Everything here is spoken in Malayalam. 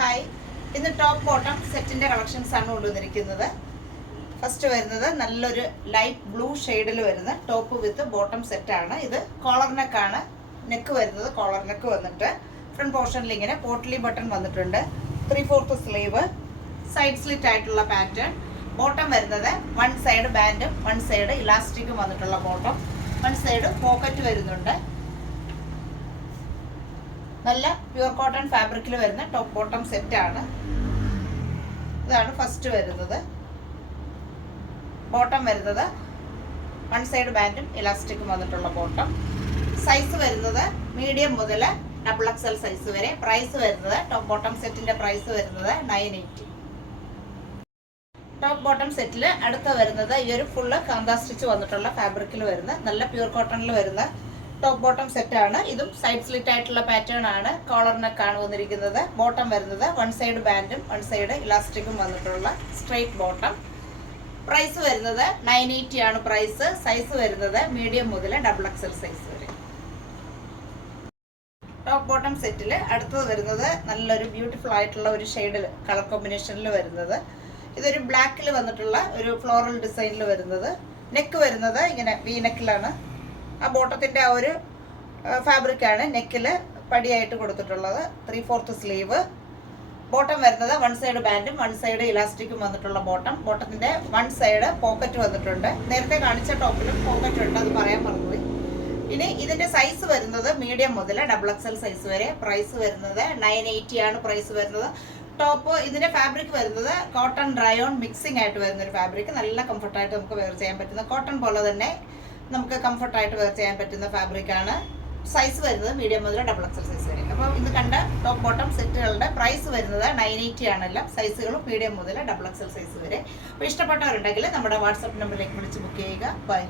ഹായ്, ഇന്ന് ടോപ്പ് ബോട്ടം സെറ്റിൻ്റെ കളക്ഷൻസ് ആണ് കൊണ്ടുവന്നിരിക്കുന്നത്. ഫസ്റ്റ് വരുന്നത് നല്ലൊരു ലൈറ്റ് ബ്ലൂ ഷെയ്ഡിൽ വരുന്ന ടോപ്പ് വിത്ത് ബോട്ടം സെറ്റാണ്. ഇത് കോളർ നെക്കാണ്. നെക്ക് വരുന്നത് കോളർ നെക്ക് വന്നിട്ട് ഫ്രണ്ട് പോർഷനിൽ ഇങ്ങനെ പോട്ട്ലി ബട്ടൺ വന്നിട്ടുണ്ട്. 3/4 സ്ലീവ്, സൈഡ് സ്ലിറ്റ് ആയിട്ടുള്ള പാറ്റേൺ. ബോട്ടം വരുന്നത് വൺ സൈഡ് ബാൻഡും വൺ സൈഡ് ഇലാസ്റ്റിക്കും വന്നിട്ടുള്ള ബോട്ടം. വൺ സൈഡ് പോക്കറ്റ് വരുന്നുണ്ട്. നല്ല പ്യുവർ കോട്ടൺ ഫാബ്രിക്കിൽ വരുന്ന ടോപ്പ് ബോട്ടം സെറ്റാണ്. ഇതാണ് ഫസ്റ്റ് വരുന്നത്. ബോട്ടം വരുന്നത് വൺ സൈഡ് ബാൻഡും ഇലാസ്റ്റിക്കും വന്നിട്ടുള്ള ബോട്ടം. സൈസ് വരുന്നത് മീഡിയം മുതൽ XXL സൈസ് വരെ. പ്രൈസ് വരുന്നത് ടോപ്പ് ബോട്ടം സെറ്റിന്റെ പ്രൈസ് വരുന്നത് 980. ടോപ്പ് ബോട്ടം സെറ്റിൽ അടുത്ത വരുന്നത് ഈ ഒരു ഫുള്ള് കാന്താ സ്റ്റിച്ച് വന്നിട്ടുള്ള ഫാബ്രിക്കിൽ വരുന്ന നല്ല പ്യുവർ കോട്ടണിൽ വരുന്ന ടോപ്പ് ബോട്ടം സെറ്റാണ്. ഇതും സൈഡ് സ്ലിറ്റ് ആയിട്ടുള്ള പാറ്റേൺ ആണ്. കോളർ നെക്കാണ് വന്നിരിക്കുന്നത്. ബോട്ടം വരുന്നത് വൺ സൈഡ് ബാൻഡും വൺ സൈഡ് ഇലാസ്റ്റിക്കും വന്നിട്ടുള്ള സ്ട്രെയിറ്റ് ബോട്ടം. പ്രൈസ് വരുന്നത് 980 ആണ് പ്രൈസ്. സൈസ് വരുന്നത് മീഡിയം മുതൽ XXL സൈസ് വരെ. ടോപ്പ് ബോട്ടം സെറ്റിൽ അടുത്തത് വരുന്നത് നല്ലൊരു ബ്യൂട്ടിഫുൾ ആയിട്ടുള്ള ഒരു ഷെയ്ഡിൽ കളർ കോമ്പിനേഷനിൽ വരുന്നത്. ഇതൊരു ബ്ലാക്കിൽ വന്നിട്ടുള്ള ഒരു ഫ്ലോറൽ ഡിസൈനിൽ വരുന്നത്. നെക്ക് വരുന്നത് ഇങ്ങനെ വി നെക്കിലാണ്. ആ ബോട്ടത്തിൻ്റെ ആ ഒരു ഫാബ്രിക്കാണ് നെക്കിൽ പടിയായിട്ട് കൊടുത്തിട്ടുള്ളത്. 3/4 സ്ലീവ്. ബോട്ടം വരുന്നത് വൺ സൈഡ് ബാൻഡും വൺ സൈഡ് ഇലാസ്റ്റിക്കും വന്നിട്ടുള്ള ബോട്ടം. ബോട്ടത്തിൻ്റെ വൺ സൈഡ് പോക്കറ്റ് വന്നിട്ടുണ്ട്. നേരത്തെ കാണിച്ച ടോപ്പിലും പോക്കറ്റ് ഉണ്ട്, അത് പറയാൻ മറന്നുപോയി. ഇനി ഇതിൻ്റെ സൈസ് വരുന്നത് മീഡിയം മുതൽ XXL സൈസ് വരെ. പ്രൈസ് വരുന്നത് 980 ആണ് പ്രൈസ് വരുന്നത്. ടോപ്പ് ഇതിൻ്റെ ഫാബ്രിക് വരുന്നത് കോട്ടൺ റയോൺ മിക്സിംഗ് ആയിട്ട് വരുന്നൊരു ഫാബ്രിക്. നല്ല കംഫർട്ടായിട്ട് നമുക്ക് വെയർ ചെയ്യാൻ പറ്റുന്ന, കോട്ടൺ പോലെ തന്നെ നമുക്ക് കംഫർട്ടായിട്ട് വെയർ ചെയ്യാൻ പറ്റുന്ന ഫാബ്രിക്കാണ്. സൈസ് വരുന്നത് മീഡിയം മുതൽ XXL സൈസ് വരെ. അപ്പോൾ ഇന്ന് കണ്ട ടോപ്പ് ബോട്ടം സെറ്റുകളുടെ പ്രൈസ് വരുന്നത് 980 ആണെല്ലാം. സൈസുകളും മീഡിയം മുതൽ XXL സൈസ് വരെ. അപ്പോൾ ഇഷ്ടപ്പെട്ടവരുണ്ടെങ്കിൽ നമ്മുടെ വാട്സപ്പ് നമ്പറിലേക്ക് വിളിച്ച് ബുക്ക് ചെയ്യുക. ബൈ.